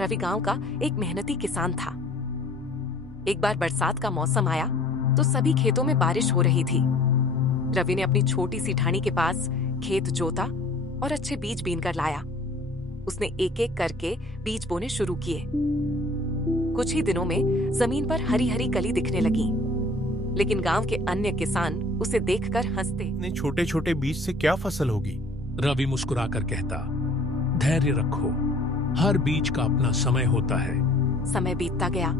रवि गांव का एक मेहनती किसान था। एक बार बरसात का मौसम आया तो सभी खेतों में बारिश हो रही थी। रवि ने अपनी छोटी सी ढाणी के पास खेत जोता और अच्छे बीज बीन कर लाया। उसने एक एक करके बीज बोने शुरू किए। कुछ ही दिनों में जमीन पर हरी हरी कली दिखने लगी, लेकिन गांव के अन्य किसान उसे देखकर हंसते। इतने छोटे छोटे बीज से क्या फसल होगी? रवि मुस्कुराकर कहता, धैर्य रखो, हर बीज का अपना समय होता है। समय बीतता गया।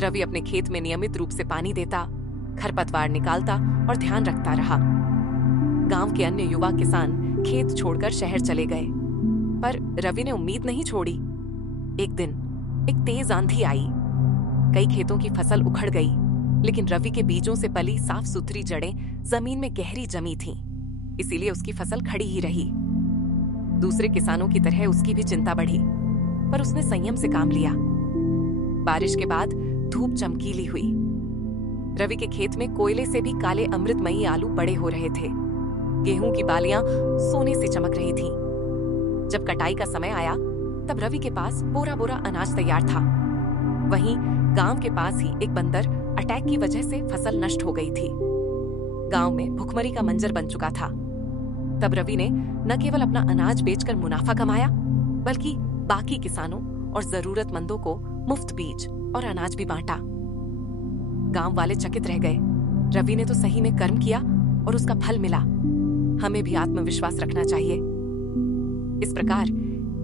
रवि अपने खेत में नियमित रूप से पानी देता, खरपतवार निकालता और ध्यान रखता रहा। गांव के अन्य युवा किसान खेत छोड़कर शहर चले गए, पर रवि ने उम्मीद नहीं छोड़ी। एक दिन एक तेज आंधी आई। कई खेतों की फसल उखड़ गई, लेकिन रवि के बीजों से पली साफ सुथरी जड़ें जमीन में गहरी जमी थीं, इसीलिए उसकी फसल खड़ी ही रही। दूसरे किसानों की तरह उसकी भी चिंता बढ़ी, पर उसने संयम से काम लिया। बारिश के बाद धूप चमकीली हुई। रवि के खेत में कोयले से भी काले अमृतमयी आलू बड़े हो रहे थे। गेहूं की बालियां सोने से चमक रही थीं। जब कटाई का समय आया, तब रवि के पास बोरा बोरा अनाज तैयार था। वहीं गांव के पास ही एक बंदर अटैक की वजह से फसल नष्ट हो गई थी। गांव में भुखमरी का मंजर बन चुका था। तब रवि ने न केवल अपना अनाज बेचकर मुनाफा कमाया, बल्कि बाकी किसानों और जरूरतमंदों को मुफ्त बीज और अनाज भी बांटा। गांव वाले चकित रह गए। रवि ने तो सही में कर्म किया और उसका फल मिला। हमें भी आत्मविश्वास रखना चाहिए। इस प्रकार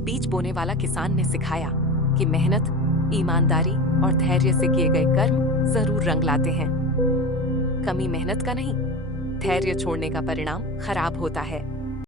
बीज बोने वाला किसान ने सिखाया कि मेहनत, ईमानदारी और धैर्य से किए गए कर्म जरूर रंग लाते हैं। कमी मेहनत का नहीं, धैर्य छोड़ने का परिणाम खराब होता है।